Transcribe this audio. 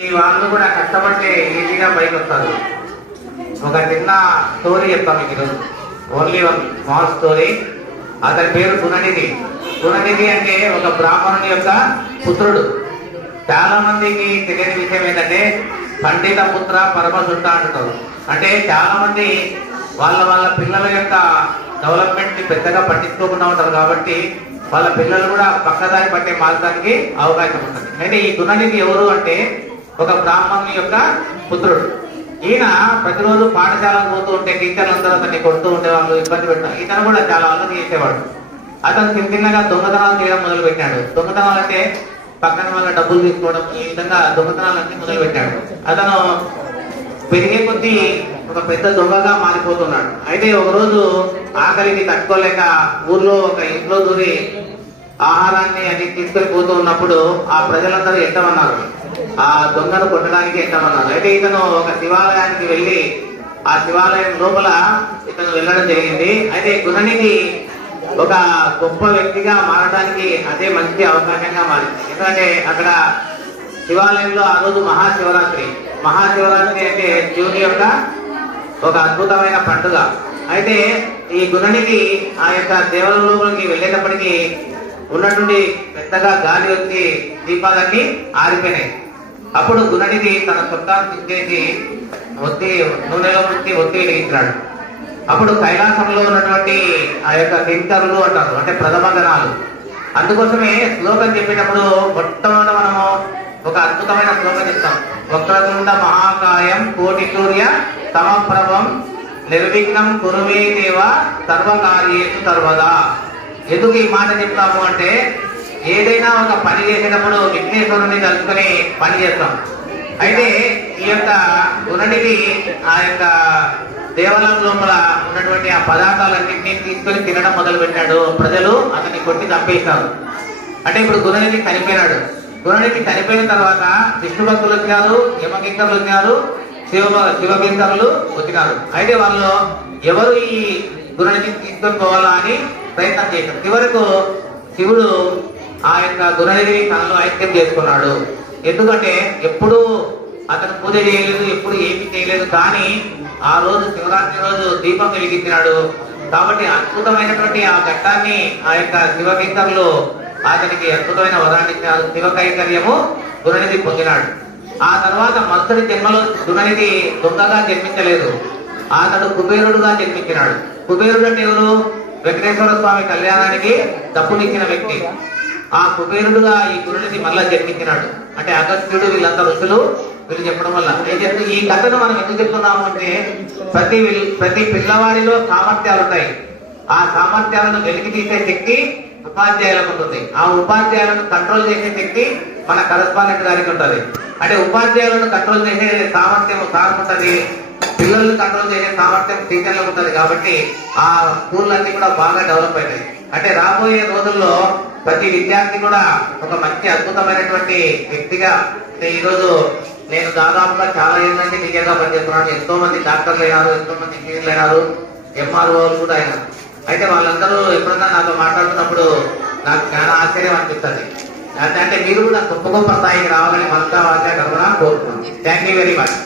ఈ వాళ్ళు కూడా కష్టపడితే ఈజీగా పైకి వస్తారు. ఒక చిన్న స్టోరీ చెప్తాం మీకు ఈరోజు. Only one small story. అతని పేరు గుణనిధి. గుణనిధి అంటే ఒక బ్రాహ్మణుని యొక్క పుత్రుడు. చాలా మందికి తెలియని విషయం ఏంటంటే పండిత పుత్ర పరమసుంట అంటున్నారు. అంటే చాలా మంది వాళ్ళ పిల్లల యొక్క డెవలప్మెంట్ ని పెద్దగా పట్టించుకోకుండా ఉంటారు. కాబట్టి వాళ్ళ పిల్లలు కూడా పక్కదారి పట్టే మార్గానికి అవకాశం ఉంటుంది. అయితే ఈ గుణనిధి ఎవరు అంటే ఒక బ్రాహ్మణుని యొక్క పుత్రుడు. ఈయన ప్రతిరోజు పాఠశాలకు పోతూ ఉంటే టీచర్లందరూ అతన్ని కొడుతూ ఉండేవాళ్ళు, ఇబ్బంది పెట్టారు. ఇతను కూడా చాలా అల్లరి చేసేవాడు. అతను చిన్నగా దొంగతనాలు చేయడం మొదలు పెట్టాడు. దొంగతనాలు అంటే పక్కన వాళ్ళ డబ్బులు తీసుకోవడం, ఈ విధంగా దొంగతనాలన్నీ మొదలు పెట్టాడు. అతను పెరిగే కొద్దీ ఒక పెద్ద దొంగగా మారిపోతున్నాడు. అయితే ఒకరోజు ఆకలికి తట్టుకోలేక ఊర్లో ఒక ఇంట్లో దూరి ఆహారాన్ని అది తీసుకొని పోతూ ఉన్నప్పుడు ఆ ప్రజలందరూ ఎట్టమన్నారు, ఆ దొంగను కొట్టడానికి ఎట్టమన్నారు. అయితే ఇతను ఒక శివాలయానికి వెళ్ళి ఆ శివాలయం లోపల ఇతను వెళ్ళడం జరిగింది. అయితే గుణనిధి ఒక గొప్ప వ్యక్తిగా మారడానికి అదే మంచి అవకాశంగా మారింది. ఎందుకంటే అక్కడ శివాలయంలో ఆ రోజు మహాశివరాత్రి. మహాశివరాత్రి అంటే శివుని యొక్క ఒక అద్భుతమైన పండుగ. అయితే ఈ గుణనిధి ఆ యొక్క దేవాలయం లోపలికి వెళ్ళేటప్పటికీ ఉన్నటువంటి పెద్దగా గాలి వచ్చి దీపాలన్నీ ఆరిపోయినాయి. అప్పుడు గుణనిధి తన సొంతాన్ని తీసేసి నూనెలో నుంచి ఒత్తి వెలిగించాడు. అప్పుడు కైలాసంలో ఉన్నటువంటి ఆ యొక్క కింకరులు అంటారు, అంటే ప్రథమ గణాలు. అందుకోసమే శ్లోకం చెప్పేటప్పుడు మొట్టమొదట మనము ఒక అద్భుతమైన శ్లోకం చెప్తాం. వక్రతుండ మహాకాయం కోటి సూర్య సమప్రభం నిర్విఘ్నం కురుమే దేవ సర్వకార్యేషు సర్వదా. ఎందుకు ఈ మాట చెప్తాము అంటే ఏదైనా ఒక పని చేసేటప్పుడు విఘ్నేశ్వరుని తలుచుకొని పని చేస్తాం. అయితే ఈ యొక్క గుణనిధి ఆ యొక్క దేవాలయం లోపల ఉన్నటువంటి ఆ పదార్థాలన్నింటినీ తీసుకొని తినడం మొదలు పెట్టాడు. ప్రజలు అతన్ని కొట్టి చంపేశారు. అంటే ఇప్పుడు గుణనిధి చనిపోయినాడు. గుణనిధి చనిపోయిన తర్వాత విష్ణు భక్తులు వచ్చినారు, యమకింకరులు వచ్చినారు, శివకింకరులు వచ్చినారు. అయితే వాళ్ళు ఎవరు ఈ గుణనిధి తీసుకొని పోవాలా అని ప్రయత్నం చేశారు. చివరకు శివుడు ఆ యొక్క గుణనిధిని తనలో ఐక్యం చేసుకున్నాడు. ఎందుకంటే ఎప్పుడు అతను పూజ చేయలేదు, ఎప్పుడు ఏమి చేయలేదు. కానీ ఆ రోజు శివరాత్రి రోజు దీపం వెలిగించినాడు. కాబట్టి అద్భుతమైనటువంటి ఆ ఘట్టాన్ని ఆ యొక్క శివకింకరులు అతనికి అద్భుతమైన వరాన్ని ఇచ్చినారు. శివ కైంకర్యము గుణనిధి పొందినాడు. ఆ తర్వాత మరుసటి జన్మలో గుణనిధి దొంగగా జన్మించలేదు, అతడు కుబేరుడుగా జన్మించినాడు. కుబేరుడు అంటే ఎవరు? వెంకటేశ్వర స్వామి కళ్యాణానికి డబ్బునిచ్చిన వ్యక్తి. ఆ కుబేరుడుగా ఈ గుణనిధి మళ్ళా జన్మించినాడు. అంటే అగస్త్యుడు వీళ్ళంతా ఋషులు వీళ్ళు చెప్పడం వల్ల ఈ కథను మనం ఎందుకు చెప్తున్నాము అంటే ప్రతి పిల్లవాడిలో సామర్థ్యాలు ఉంటాయి. ఆ సామర్థ్యాలను వెలికి తీసే శక్తి ఉపాధ్యాయులకు ఉంటుంది. ఆ ఉపాధ్యాయులను కంట్రోల్ చేసే శక్తి మన కరస్పాండెంట్ గారికి ఉంటుంది. అంటే ఉపాధ్యాయులను కంట్రోల్ చేసే సామర్థ్యం సార్కు ఉంటుంది, పిల్లల్ని కంట్రోల్ చేసే సామర్థ్యం టీచర్లకు ఉంటుంది. కాబట్టి ఆ స్కూళ్ళన్నీ కూడా బాగా డెవలప్ అయినాయి. అంటే రాబోయే రోజుల్లో ప్రతి విద్యార్థి కూడా ఒక మంచి అద్భుతమైనటువంటి వ్యక్తిగా, ఈరోజు నేను దాదాపుగా చాలా ఏళ్ళ నుంచి టీచర్గా పనిచేస్తున్నాను. ఎంతో మంది డాక్టర్లు అయినారు, ఎంతో మంది ఇంజనీర్లు అయినారు, ఎంఆర్ఓలు కూడా అయినారు. అయితే వాళ్ళందరూ ఎప్పుడన్నా నాతో మాట్లాడుతున్నప్పుడు నాకు చాలా ఆశ్చర్యం అనిపిస్తుంది. అంటే మీరు కూడా గొప్ప స్థాయికి రావాలని మనసా వాచా కర్మనా కోరుతున్నాను. Thank you very much.